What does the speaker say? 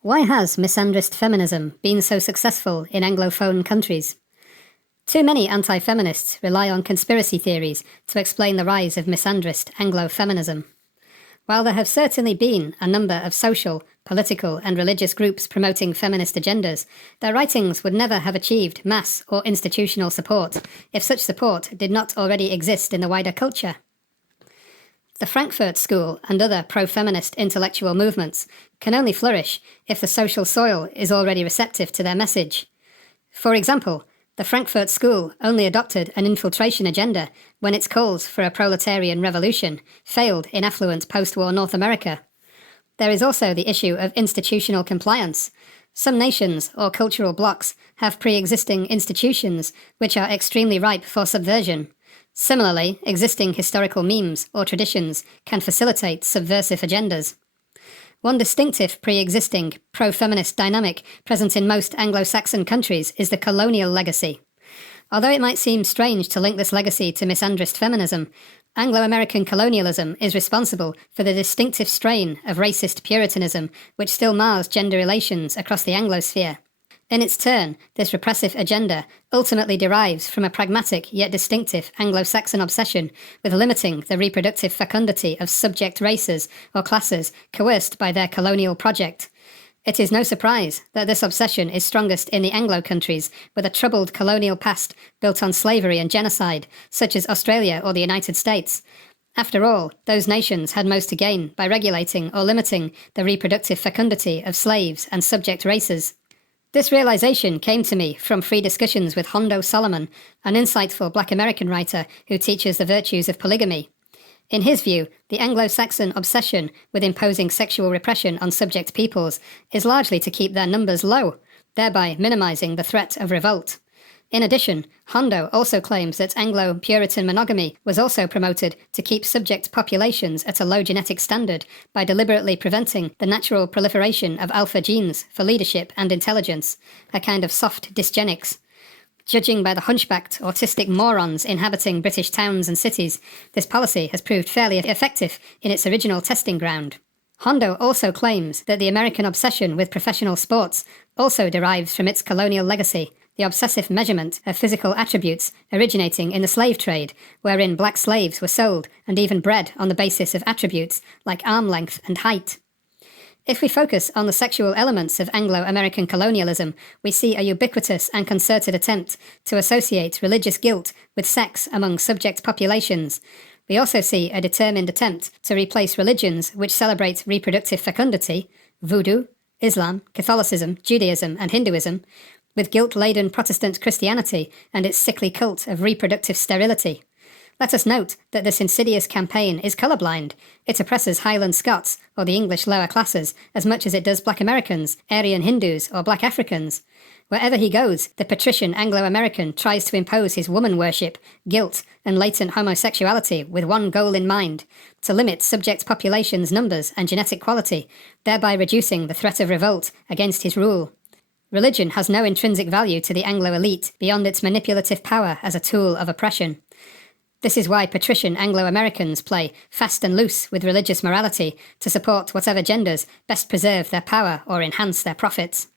Why has misandrist feminism been so successful in Anglophone countries? Too many anti-feminists rely on conspiracy theories to explain the rise of misandrist Anglo-feminism. While there have certainly been a number of social, political and religious groups promoting feminist agendas, their writings would never have achieved mass or institutional support if such support did not already exist in the wider culture. The Frankfurt School and other pro-feminist intellectual movements can only flourish if the social soil is already receptive to their message. For example, the Frankfurt School only adopted an infiltration agenda when its calls for a proletarian revolution failed in affluent post-war North America. There is also the issue of institutional compliance. Some nations or cultural blocs have pre-existing institutions which are extremely ripe for subversion. Similarly, existing historical memes or traditions can facilitate subversive agendas. One distinctive pre-existing pro-feminist dynamic present in most Anglo-Saxon countries is the colonial legacy. Although it might seem strange to link this legacy to misandrist feminism, Anglo-American colonialism is responsible for the distinctive strain of racist Puritanism which still mars gender relations across the Anglosphere. In its turn, this repressive agenda ultimately derives from a pragmatic yet distinctive Anglo-Saxon obsession with limiting the reproductive fecundity of subject races or classes coerced by their colonial project. It is no surprise that this obsession is strongest in the Anglo countries with a troubled colonial past built on slavery and genocide, such as Australia or the United States. After all, those nations had most to gain by regulating or limiting the reproductive fecundity of slaves and subject races. This realization came to me from free discussions with Hondo Solomon, an insightful Black American writer who teaches the virtues of polygamy. In his view, the Anglo-Saxon obsession with imposing sexual repression on subject peoples is largely to keep their numbers low, thereby minimizing the threat of revolt. In addition, Hondo also claims that Anglo-Puritan monogamy was also promoted to keep subject populations at a low genetic standard by deliberately preventing the natural proliferation of alpha genes for leadership and intelligence, a kind of soft dysgenics. Judging by the hunchbacked, autistic morons inhabiting British towns and cities, this policy has proved fairly effective in its original testing ground. Hondo also claims that the American obsession with professional sports also derives from its colonial legacy, the obsessive measurement of physical attributes originating in the slave trade, wherein black slaves were sold and even bred on the basis of attributes like arm length and height. If we focus on the sexual elements of Anglo-American colonialism, we see a ubiquitous and concerted attempt to associate religious guilt with sex among subject populations. We also see a determined attempt to replace religions which celebrate reproductive fecundity, Voodoo, Islam, Catholicism, Judaism and Hinduism, with guilt-laden Protestant Christianity and its sickly cult of reproductive sterility. Let us note that this insidious campaign is colourblind. It oppresses Highland Scots, or the English lower classes, as much as it does Black Americans, Aryan Hindus, or Black Africans. Wherever he goes, the patrician Anglo-American tries to impose his woman worship, guilt, and latent homosexuality with one goal in mind: to limit subject populations' numbers and genetic quality, thereby reducing the threat of revolt against his rule. Religion has no intrinsic value to the Anglo elite beyond its manipulative power as a tool of oppression. This is why patrician Anglo-Americans play fast and loose with religious morality to support whatever genders best preserve their power or enhance their profits.